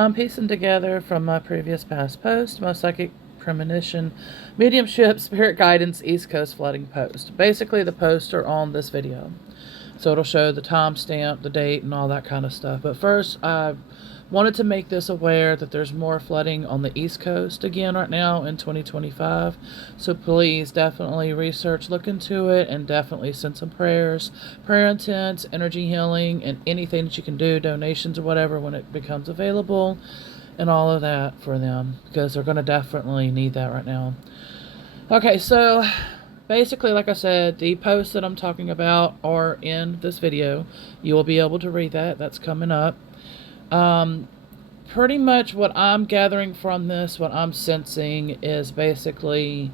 I'm piecing together from my previous past post, my psychic premonition, mediumship, spirit guidance, East Coast flooding post. Basically, the posts are on this video. So it'll show the timestamp, the date, and all that kind of stuff. But first, I wanted to make this aware that there's more flooding on the East Coast again right now in 2025. So please definitely research, look into it, and definitely send some prayers, prayer intents, energy healing, and anything that you can do, donations or whatever when it becomes available, and all of that for them, because they're going to definitely need that right now. Okay, so basically, like I said, the posts that I'm talking about are in this video. You will be able to read that. That's coming up. Pretty much what I'm gathering from this, what I'm sensing is basically,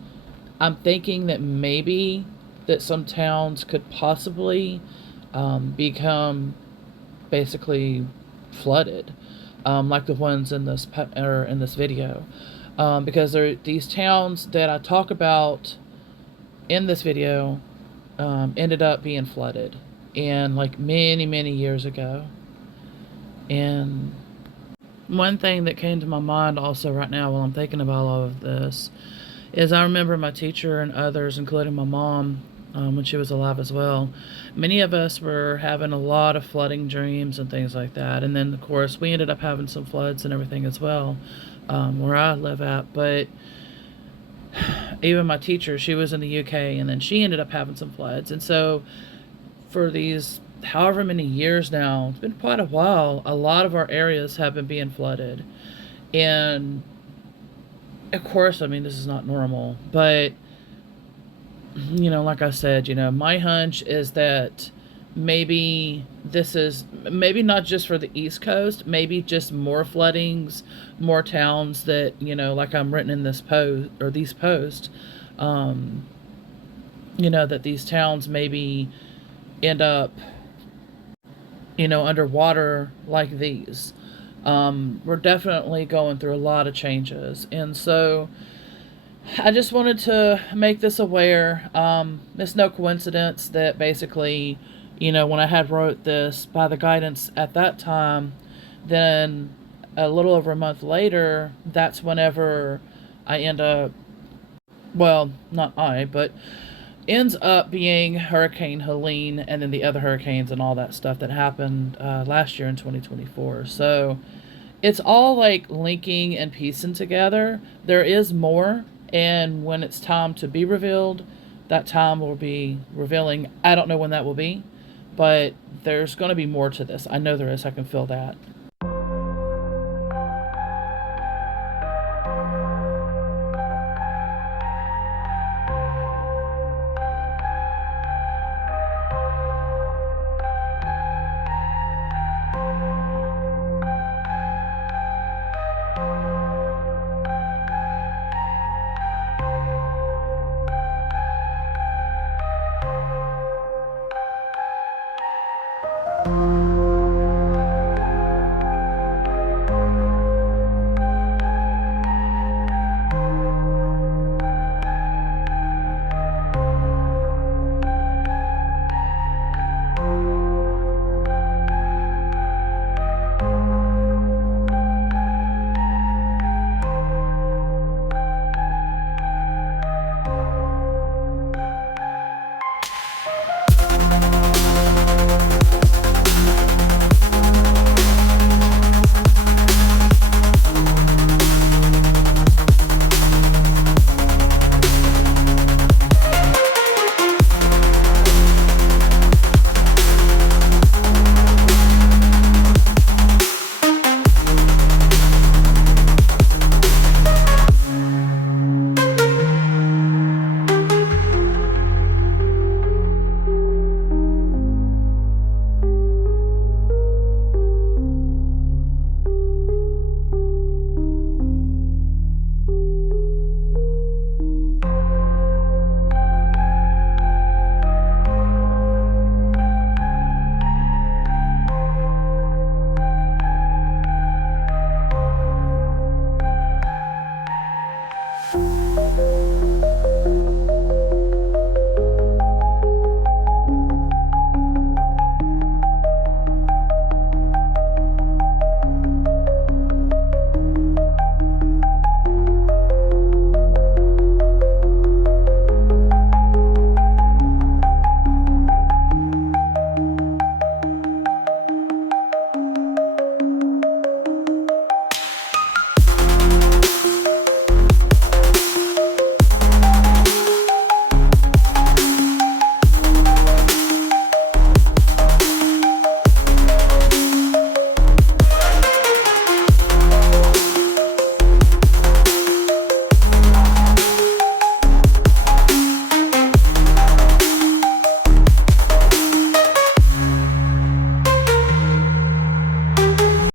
I'm thinking that maybe that some towns could possibly become basically flooded, like the ones in this video. Because these towns that I talk about in this video ended up being flooded, and like many years ago. And one thing that came to my mind also right now while I'm thinking about all of this is I remember my teacher and others, including my mom, when she was alive as well, many of us were having a lot of flooding dreams and things like that. And then, of course, we ended up having some floods and everything as well, where I live at. But even my teacher, she was in the UK, and then she ended up having some floods. And so for these however many years now, it's been quite a while, a lot of our areas have been being flooded. And of course, I mean, this is not normal, but like I said, my hunch is that maybe this is maybe not just for the East Coast, maybe just more floodings, more towns that, like I'm written in this post or these posts, that these towns maybe end up, underwater like these. We're definitely going through a lot of changes. And so I just wanted to make this aware. It's no coincidence that basically, when I had wrote this by the guidance at that time, then a little over a month later, that's whenever I end up, well, not I, but ends up being Hurricane Helene, and then the other hurricanes and all that stuff that happened last year in 2024. So it's all like linking and piecing together. There is more, and when it's time to be revealed, that time will be revealing. I don't know when that will be, but there's going to be more to this. I know there is. I can feel that.